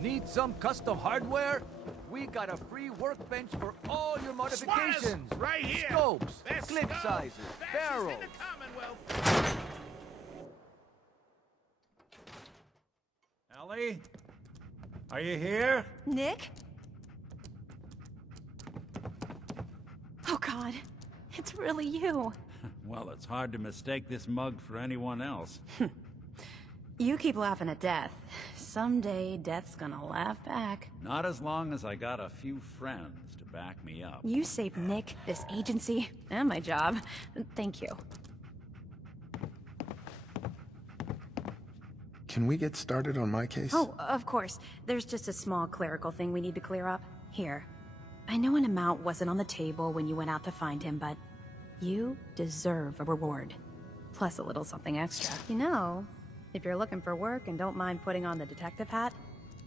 Need some custom hardware? We got a free workbench for all your modifications. Right here. Scopes, Best clip scope. sizes, Fastest barrels. in the Commonwealth. Ellie? Are you here? Nick? Oh God, it's really you. Well, it's hard to mistake this mug for anyone else. You keep laughing at death. Someday, death's gonna laugh back. Not as long as I got a few friends to back me up. You saved Nick, this agency, and my job. Thank you. Can we get started on my case? Oh, of course. There's just a small clerical thing we need to clear up. Here. I know an amount wasn't on the table when you went out to find him, but you deserve a reward. Plus a little something extra. You know, if you're looking for work and don't mind putting on the detective hat,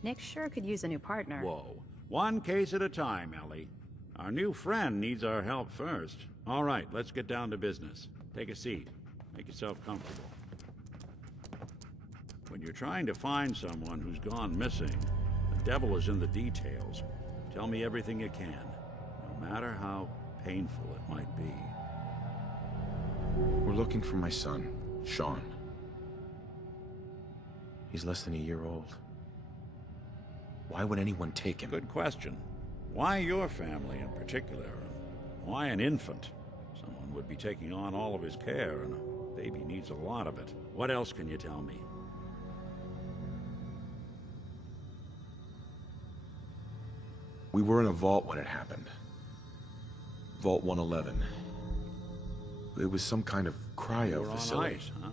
Nick sure could use a new partner. Whoa. One case at a time, Ellie. Our new friend needs our help first. All right, let's get down to business. Take a seat. Make yourself comfortable. When you're trying to find someone who's gone missing, the devil is in the details. Tell me everything you can, no matter how painful it might be. We're looking for my son, Sean. He's less than a year old. Why would anyone take him? Good question. Why your family in particular? Why an infant? Someone would be taking on all of his care, and a baby needs a lot of it. What else can you tell me? We were in a vault when it happened. Vault 111. It was some kind of You cryo were on facility. ice, huh?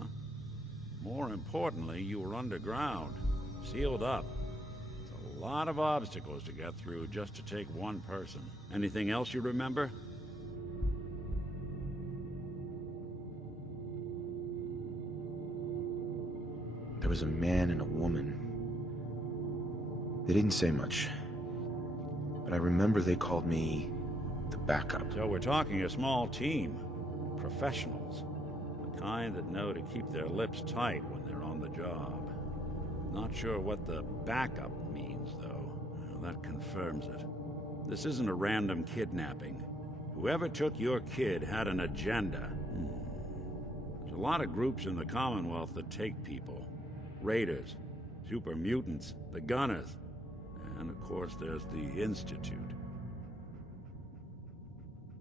More importantly, you were underground, sealed up. It's a lot of obstacles to get through just to take one person. Anything else you remember? There was a man and a woman. They didn't say much. But I remember they called me the backup. So we're talking a small team. Professionals. The kind that know to keep their lips tight when they're on the job. Not sure what the backup means, though. Well, that confirms it. This isn't a random kidnapping. Whoever took your kid had an agenda. There's a lot of groups in the Commonwealth that take people. Raiders, super mutants, the Gunners. And of course there's the Institute.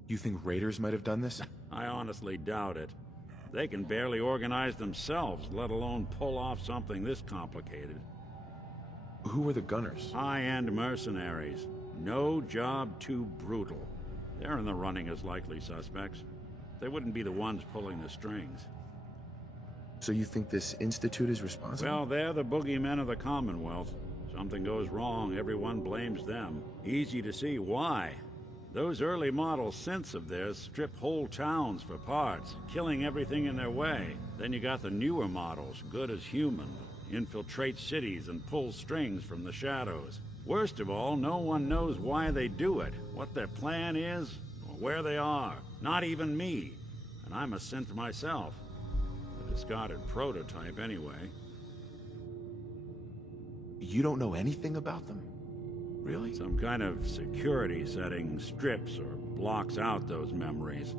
You think raiders might have done this? I honestly doubt it. They can barely organize themselves, let alone pull off something this complicated. Who were the gunners? High-end mercenaries. No job too brutal. They're in the running as likely suspects. They wouldn't be the ones pulling the strings. So you think this institute is responsible? Well, they're the boogeymen of the Commonwealth. Something goes wrong, everyone blames them. Easy to see why. Those early model synths of theirs strip whole towns for parts, killing everything in their way. Then you got the newer models, good as human, infiltrate cities and pull strings from the shadows. Worst of all, no one knows why they do it, what their plan is, or where they are. Not even me. And I'm a synth myself. A discarded prototype anyway. You don't know anything about them? Really? Some kind of security setting strips or blocks out those memories.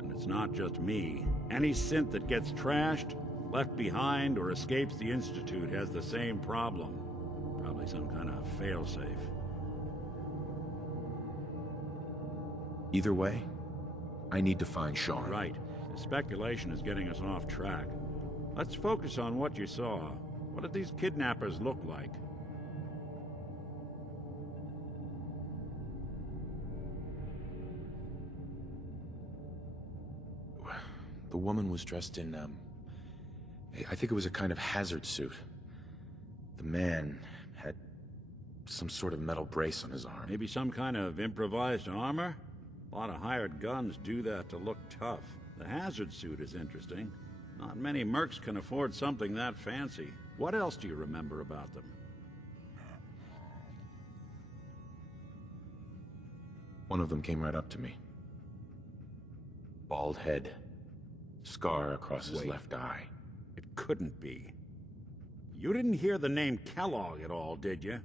And it's not just me. Any synth that gets trashed, left behind, or escapes the Institute has the same problem. Probably some kind of failsafe. Either way, I need to find Sean. Right. The speculation is getting us off track. Let's focus on what you saw. What did these kidnappers look like? The woman was dressed in, I think it was a kind of hazard suit. The man had some sort of metal brace on his arm. Maybe some kind of improvised armor? A lot of hired guns do that to look tough. The hazard suit is interesting. Not many mercs can afford something that fancy. What else do you remember about them? One of them came right up to me. Bald head. Scar across his left eye. It couldn't be. You didn't hear the name Kellogg at all, did you?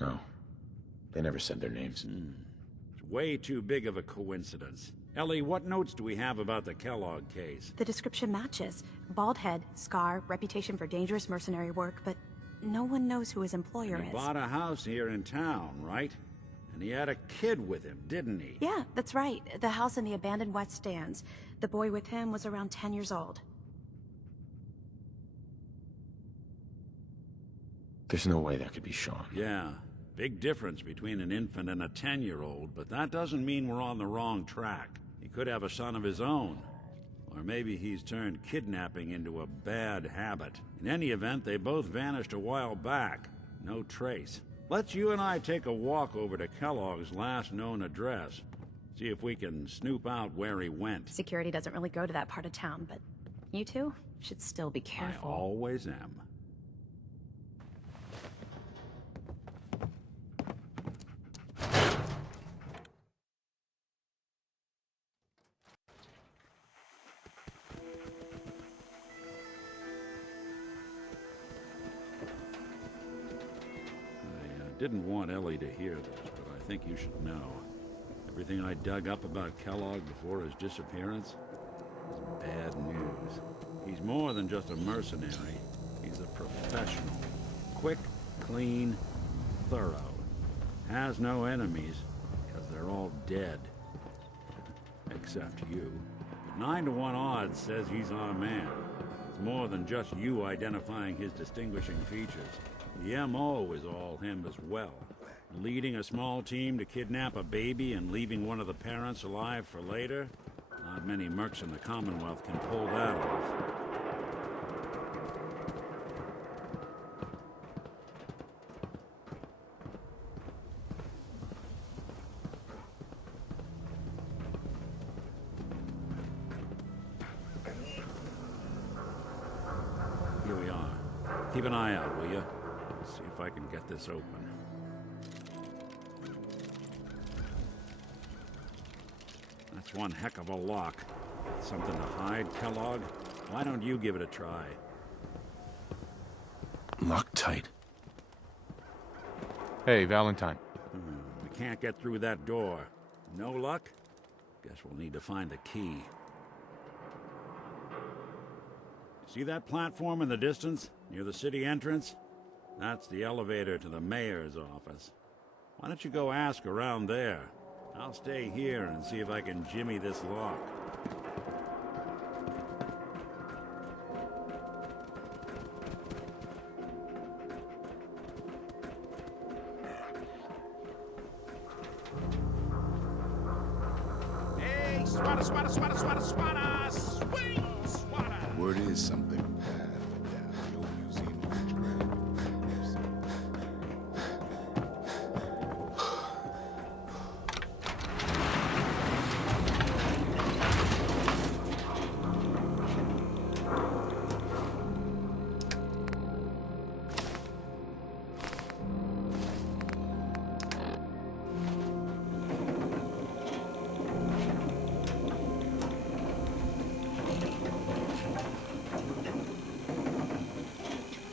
No. They never said their names. It's way too big of a coincidence. Ellie, what notes do we have about the Kellogg case? The description matches. Bald head, scar, reputation for dangerous mercenary work, but no one knows who his employer He is. bought a house here in town, right? And he had a kid with him, didn't he? Yeah, that's right. The house in the abandoned West Stands. The boy with him was around 10 years old. There's no way that could be Sean. Yeah. Big difference between an infant and a 10-year-old, but that doesn't mean we're on the wrong track. He could have a son of his own. Or maybe he's turned kidnapping into a bad habit. In any event, they both vanished a while back. No trace. Let's you and I take a walk over to Kellogg's last known address. See if we can snoop out where he went. Security doesn't really go to that part of town, but you two should still be careful. I always am. I didn't want Ellie to hear this, but I think you should know. Everything I dug up about Kellogg before his disappearance is bad news. He's more than just a mercenary. He's a professional. Quick, clean, thorough. Has no enemies, because they're all dead. Except you. But 9-to-1 odds says he's our man. It's more than just you identifying his distinguishing features. The M.O. is all him as well. Leading a small team to kidnap a baby and leaving one of the parents alive for later? Not many mercs in the Commonwealth can pull that off. Here we are. Keep an eye out, will you? See if I can get this open. That's one heck of a lock. Something to hide, Kellogg? Why don't you give it a try? Locked tight. Hey, Valentine. We can't get through that door. No luck? Guess we'll need to find the key. See that platform in the distance, near the city entrance? That's the elevator to the mayor's office. Why don't you go ask around there? I'll stay here and see if I can jimmy this lock. Hey, swatter, swatter, swatter, swatter, swatter, swing, swatter. Word is something bad went down at the old museum of witchcraft.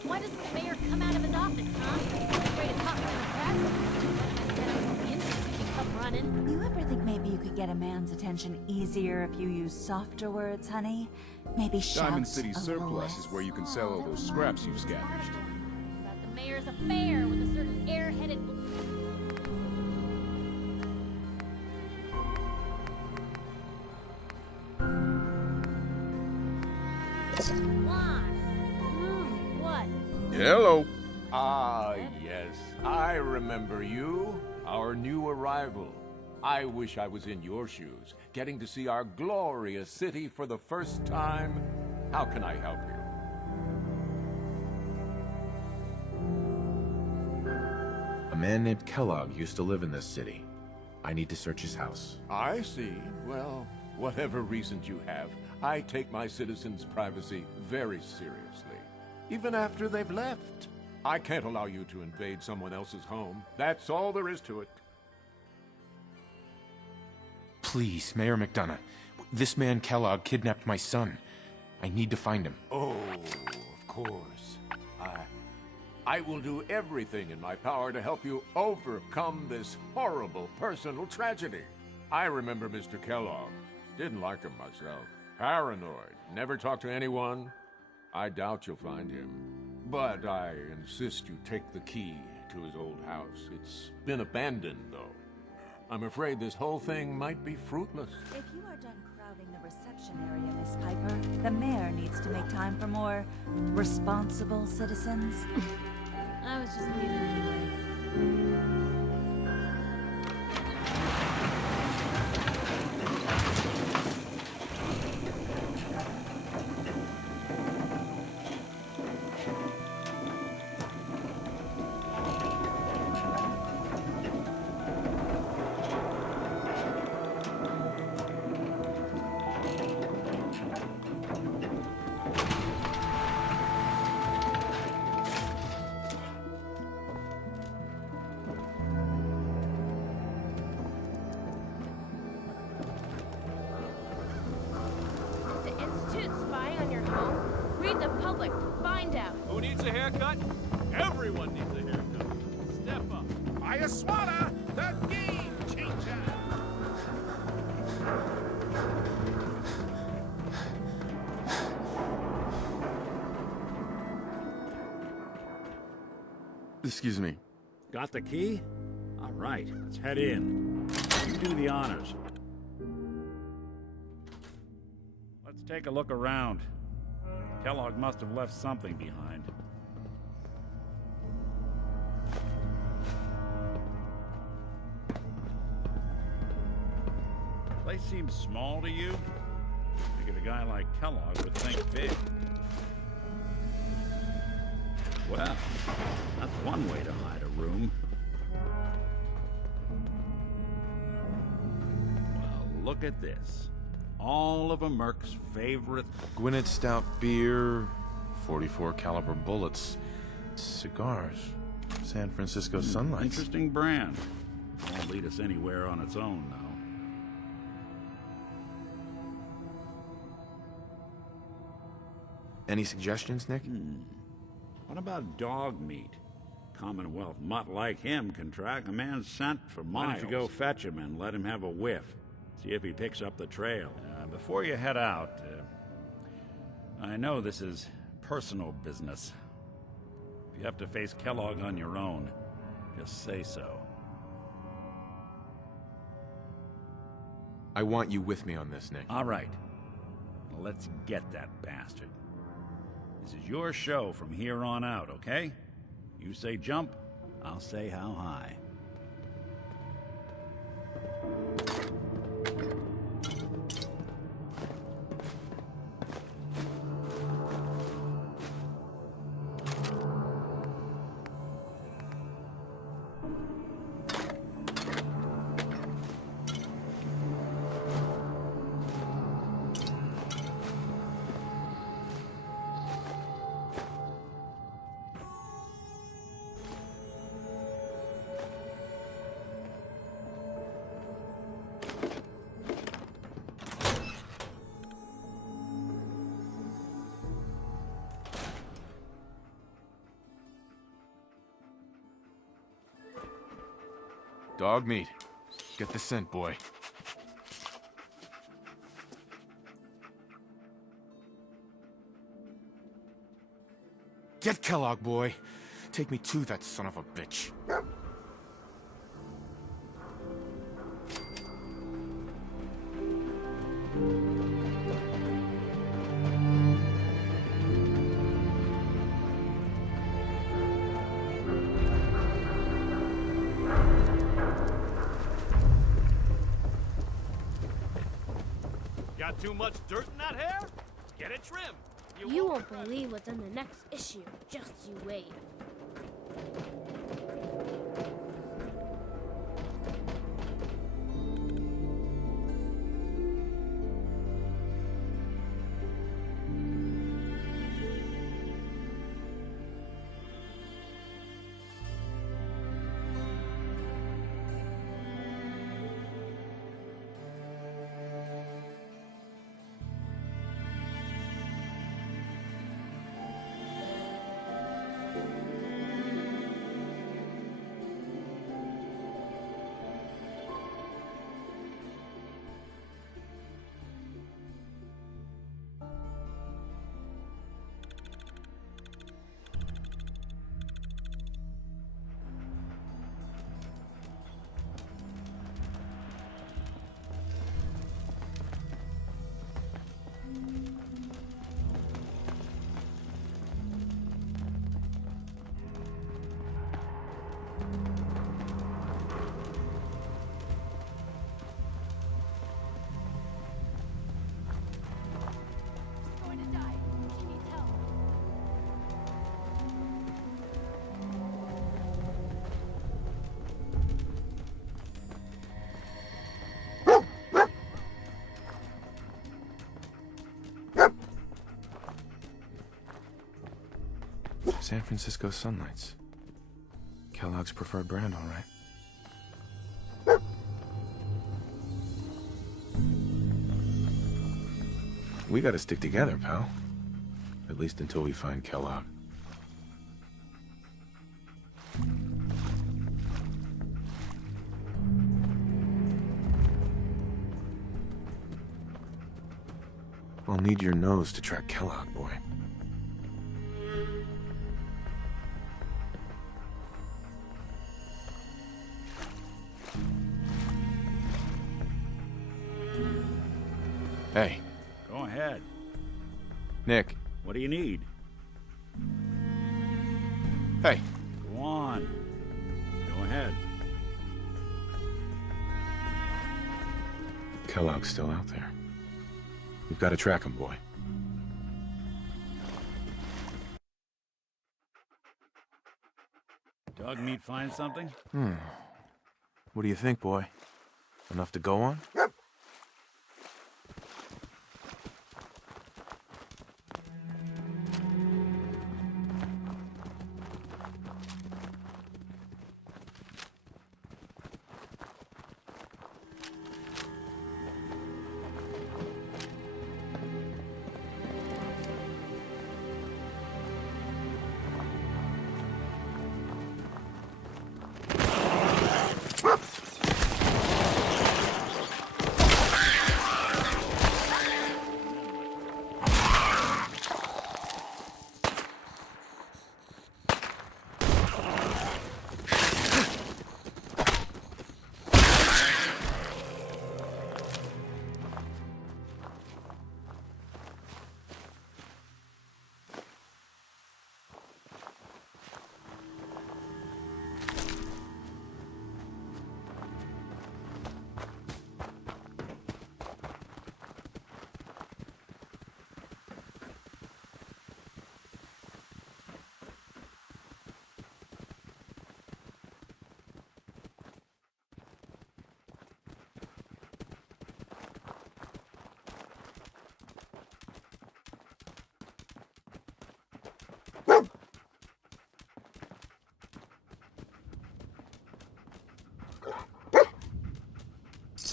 Why doesn't the mayor come out of his office, huh? Afraid of talking to the press? The instinct keep up running. You ever think maybe you could get a man's attention easier if you use softer words, honey? Maybe shout Diamond City a Surplus little is where you can sell all those scraps you've scavenged. About the mayor's affair with a certain airheaded... What? Hello. Ah, yes. I remember you. Our new arrival. I wish I was in your shoes, getting to see our glorious city for the first time. How can I help you? A man named Kellogg used to live in this city. I need to search his house. I see. Well, whatever reasons you have, I take my citizens' privacy very seriously. Even after they've left. I can't allow you to invade someone else's home. That's all there is to it. Please, Mayor McDonough. This man Kellogg kidnapped my son. I need to find him. Oh, of course. I will do everything in my power to help you overcome this horrible personal tragedy. I remember Mr. Kellogg. Didn't like him myself. Paranoid. Never talked to anyone. I doubt you'll find him. But I insist you take the key to his old house. It's been abandoned, though. I'm afraid this whole thing might be fruitless. If you are done crowding the reception area, Miss Piper, the mayor needs to make time for more responsible citizens. I was just leaving anyway. Spying on your home? Read the public to find out. Who needs a haircut? Everyone needs a haircut. Step up. Buy a swatter, the game changer. Excuse me. Got the key? All right, let's head in. You do the honors. Let's take a look around. Kellogg must have left something behind. Place seems small to you? I figured a guy like Kellogg would think big. Well, that's one way to hide a room. Well, look at this. All of a Merc's favorite... Gwinnett Stout beer, 44 caliber bullets, cigars, San Francisco sunlights. Interesting brand. Won't lead us anywhere on its own, though. Any suggestions, Nick? What about dog meat? Commonwealth mutt like him can track a man's scent for miles. Why don't you go fetch him and let him have a whiff? See if he picks up the trail. Before you head out, I know this is personal business. If you have to face Kellogg on your own, just say so. I want you with me on this, Nick. All right. Well, let's get that bastard. This is your show from here on out, okay? You say jump, I'll say how high. Dog meat. Get the scent, boy. Get Kellogg, boy. Take me to that son of a bitch. Got too much dirt in that hair? Get it trimmed. You won't believe what's in the next issue. Just you wait. San Francisco Sunlights. Kellogg's preferred brand, all right. We gotta stick together, pal. At least until we find Kellogg. We'll need your nose to track Kellogg, boy. Hey. Go ahead. Nick. What do you need? Hey. Go on. Go ahead. Kellogg's still out there. We've got to track him, boy. Dog meat find something? What do you think, boy? Enough to go on?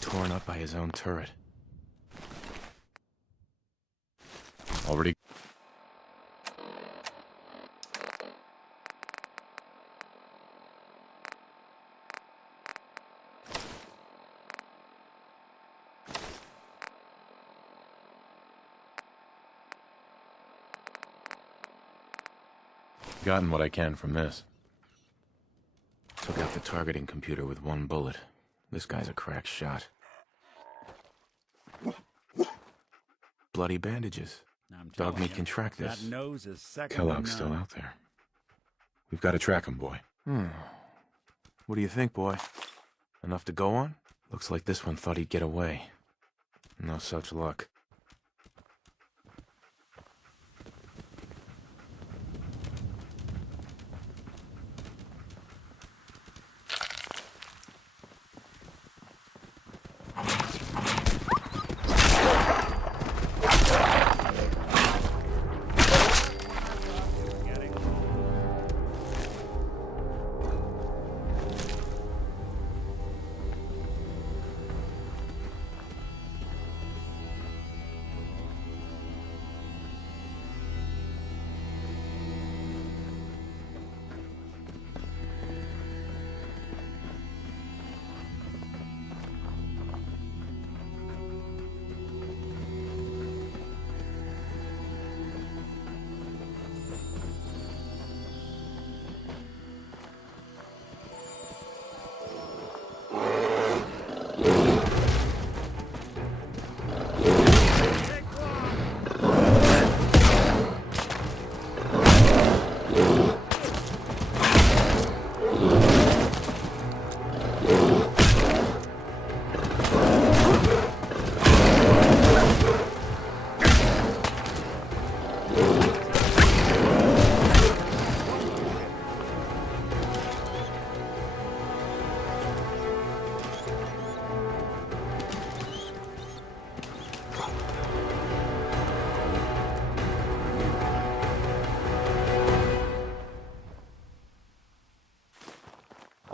Torn up by his own turret. Already. Gotten what I can from this. Took out the targeting computer with one bullet. This guy's a crack shot. Bloody bandages. Dog meat can track this. That nose is second Kellogg's to still none. out there. We've got to track him, boy. What do you think, boy? Enough to go on? Looks like this one thought he'd get away. No such luck.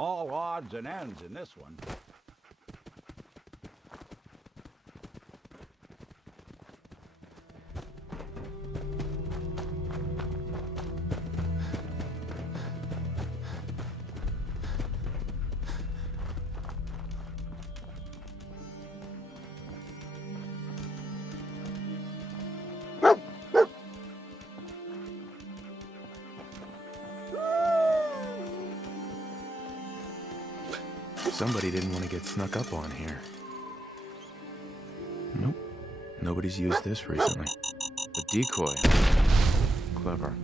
All odds and ends in this one. Somebody didn't want to get snuck up on here. Nope. Nobody's used this recently. A decoy. Clever.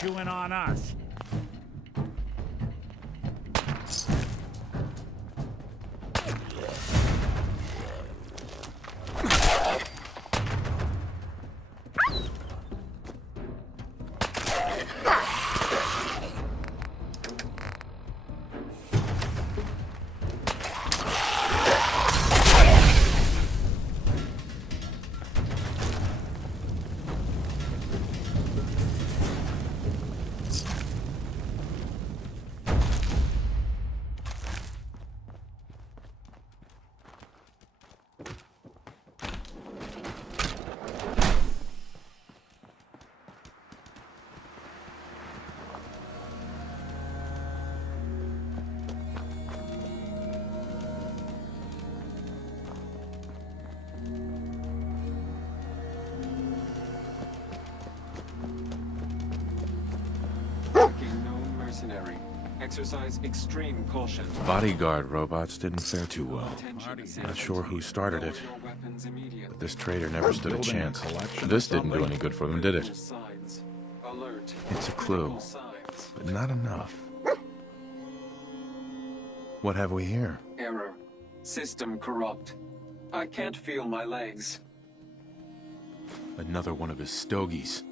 Chewing on us. Exercise extreme caution. Bodyguard robots didn't fare too well. Not sure who started it, but this traitor never stood a chance. This didn't do any good for them, did it? It's a clue, but not enough. What have we here? Error. System corrupt. I can't feel my legs. Another one of his stogies.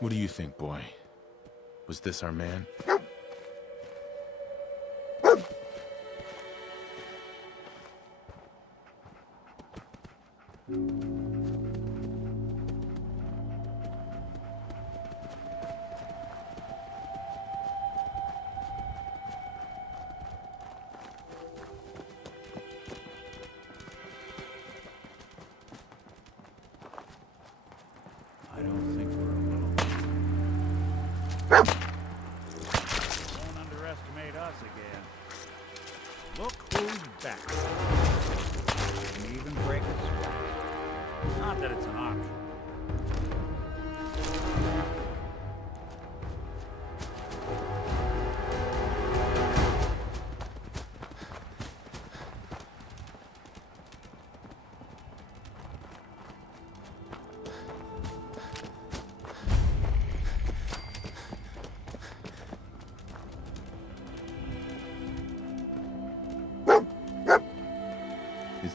What do you think, boy? Was this our man? I don't think we're alone. Don't underestimate us again. Look who's back. Can even break a sweat. Not that it's an option.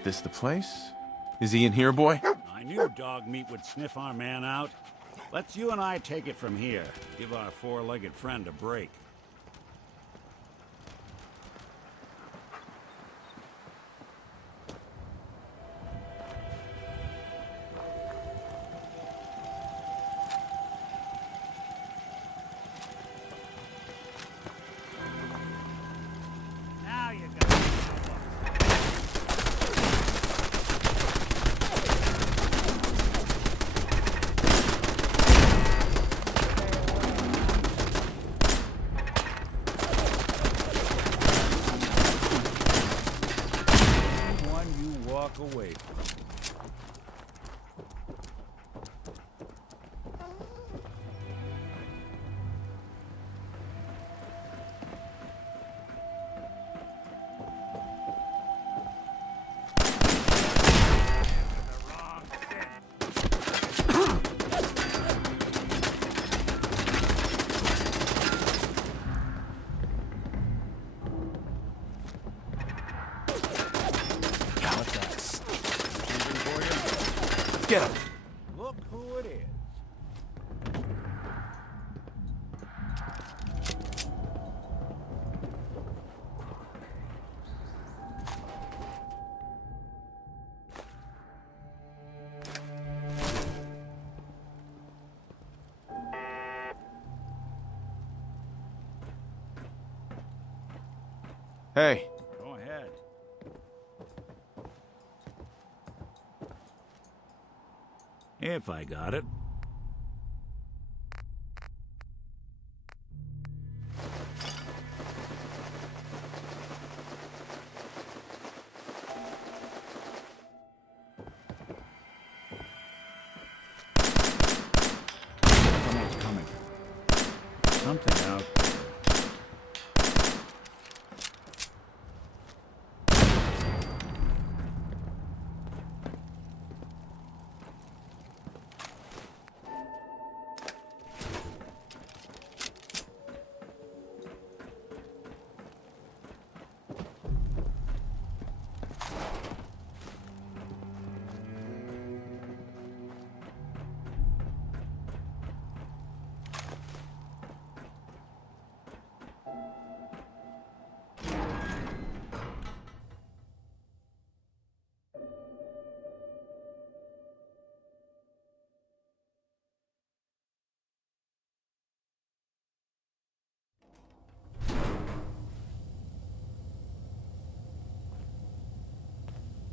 this the place? Is he in here, boy? I knew dog meat would sniff our man out. Let's you and I take it from here. Give our four-legged friend a break. Now you got it. One you walk away from. Get him! Look who it is. Hey, Go ahead. If I got it. Someone's coming. Something out there.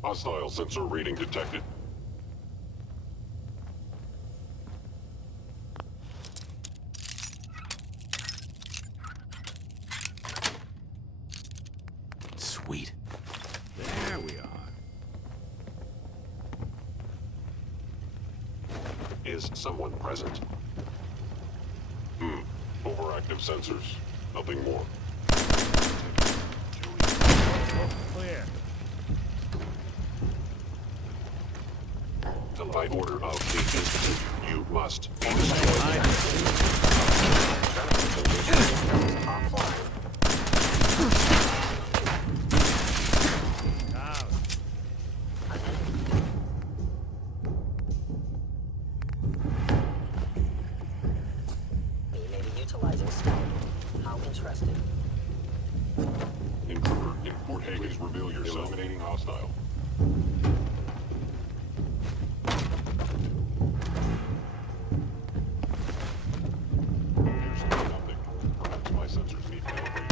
Hostile sensor reading detected. sweet. There we are. Is someone present? Overactive sensors. Nothing more. Clear. By order of the Institute, you must destroy utilizing stealth. How interesting. Intruder in Fort-Hagen. Please reveal yourself. Eliminating hostile. Here's nothing. Perhaps my sensors need calibration.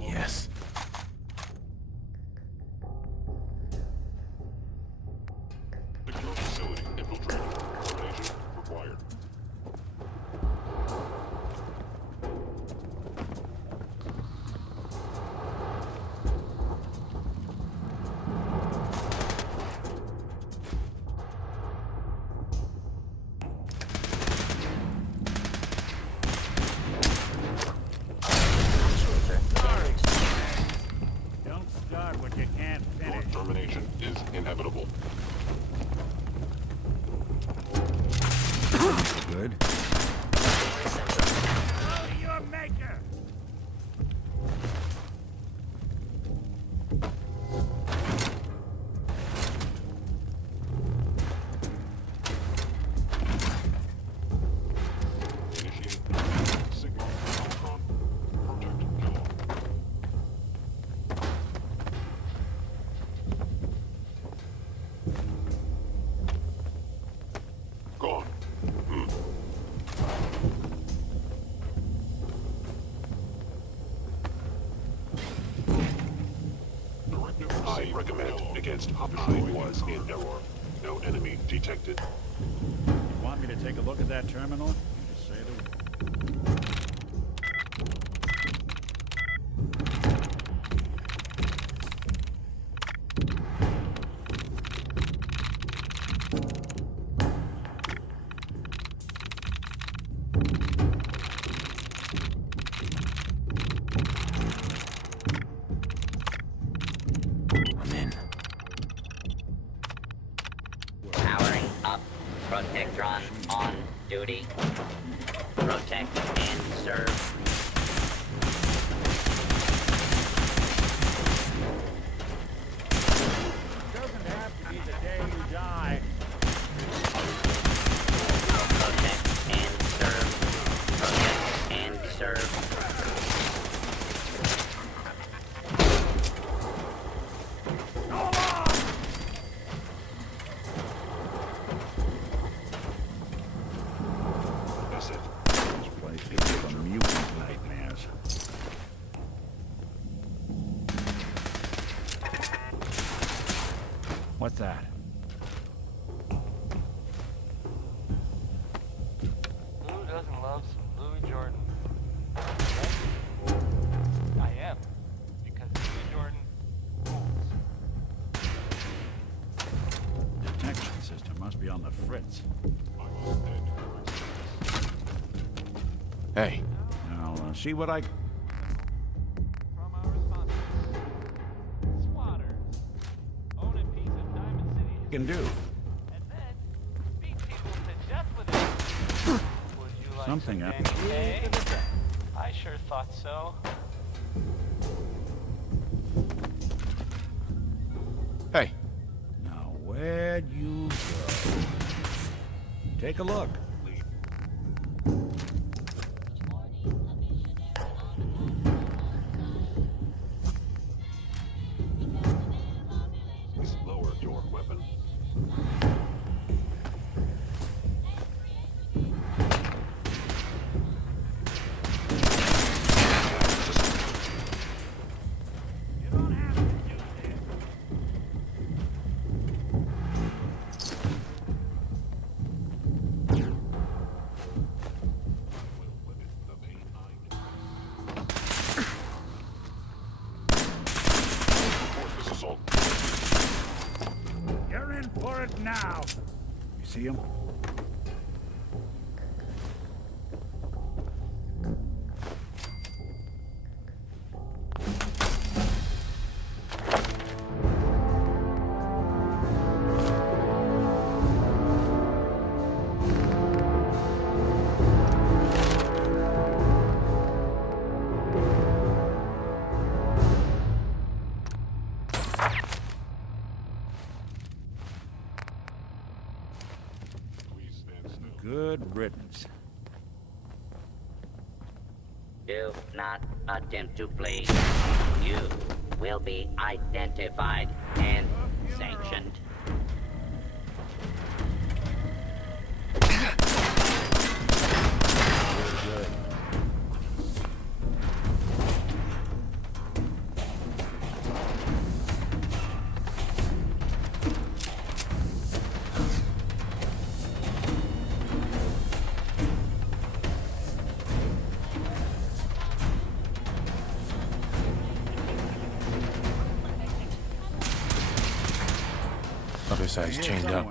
Yes. Recommend against I was in error. No enemy detected. Want me to take a look at that terminal? You just say the Powering up. Protectron on duty. Protect and serve. doesn't have to be the day you die. Protect and serve. Protect and serve. That's it. This place is full of mutant nightmares. What's that? Who doesn't love some Louis Jordan? I am. Because Louis Jordan rules. Detection system must be on the fritz. Hey, Now, see what I From our sponsors. Swatters. Own a piece of Dаймонд-Сити. can do. And then beat people to death with it. Would you like Something some happened. Danny Kaye? I sure thought so. hey, Now, where'd you go? Take a look. Please lower your weapon. You're in for it now. You see him? Good riddance. Do not attempt to flee. You will be identified and sanctioned. other side's chained up.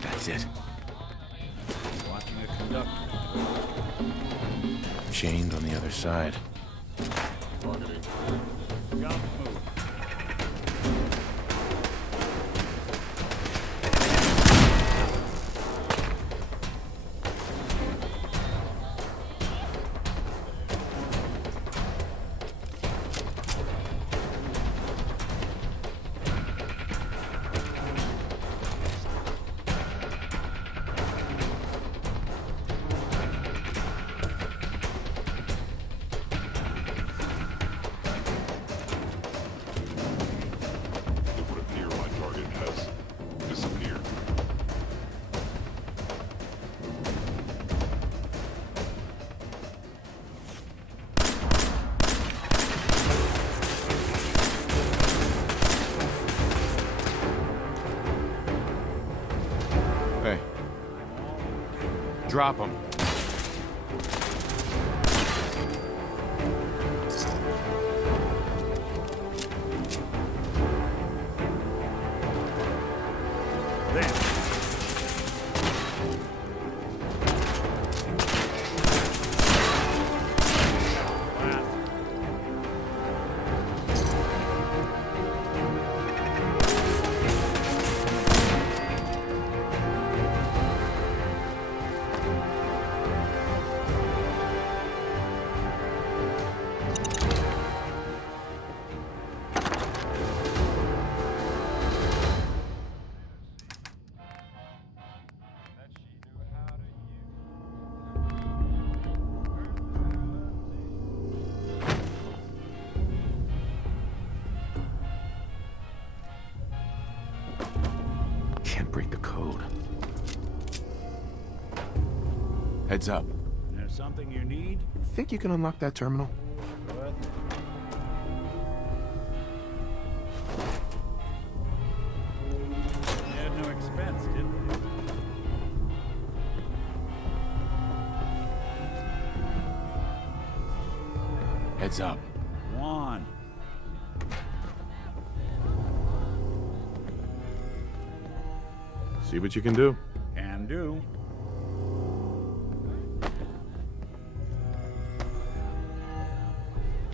That's it. Watching a conductor. Chained on the other side. Jump move. Drop him. Can't break the code. Heads up. There's something you need? Think you can unlock that terminal? Good. They had no expense, did they? Heads up. One. See what you can do. Can do.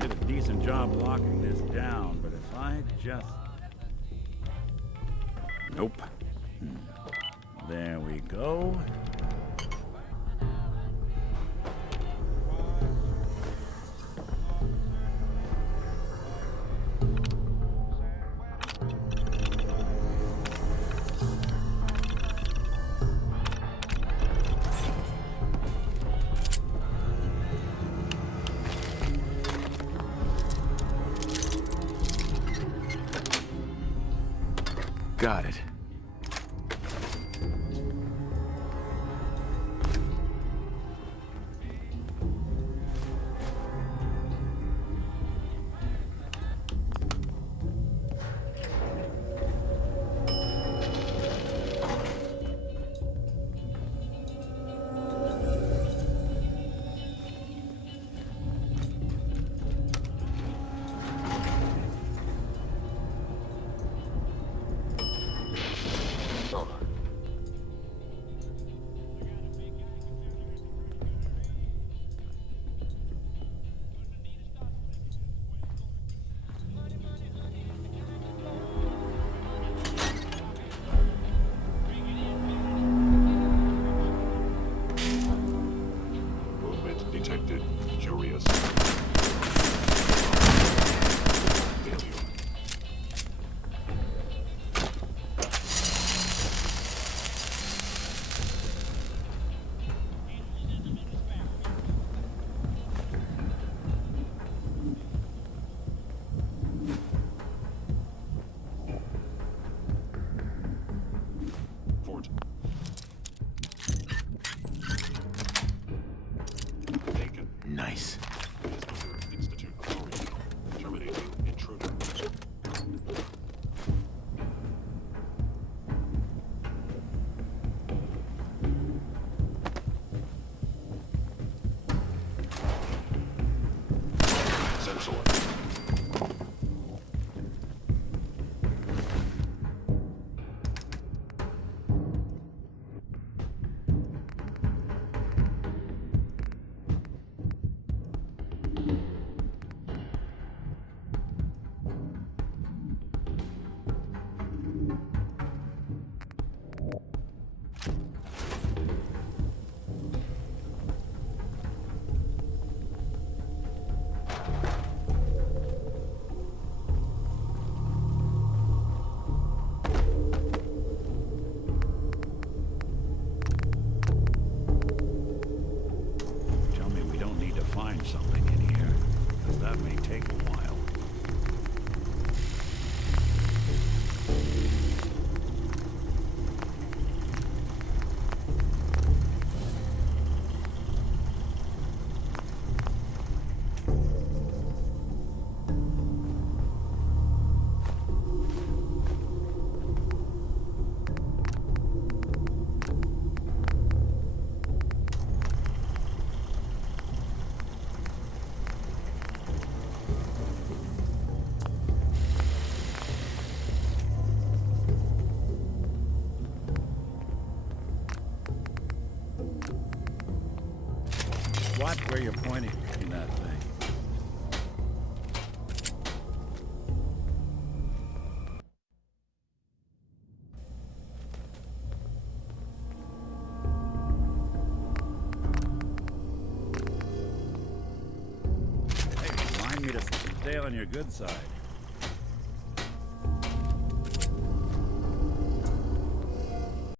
Did a decent job locking this down, but if I just... Nope. There we go. Got it. Detected. Curious. Fort. Nice. Institute authority. Terminating intruder. Sensor. Something in here, because that may take a while. Watch where you're pointing in that thing. Hey, remind me to stay on your good side.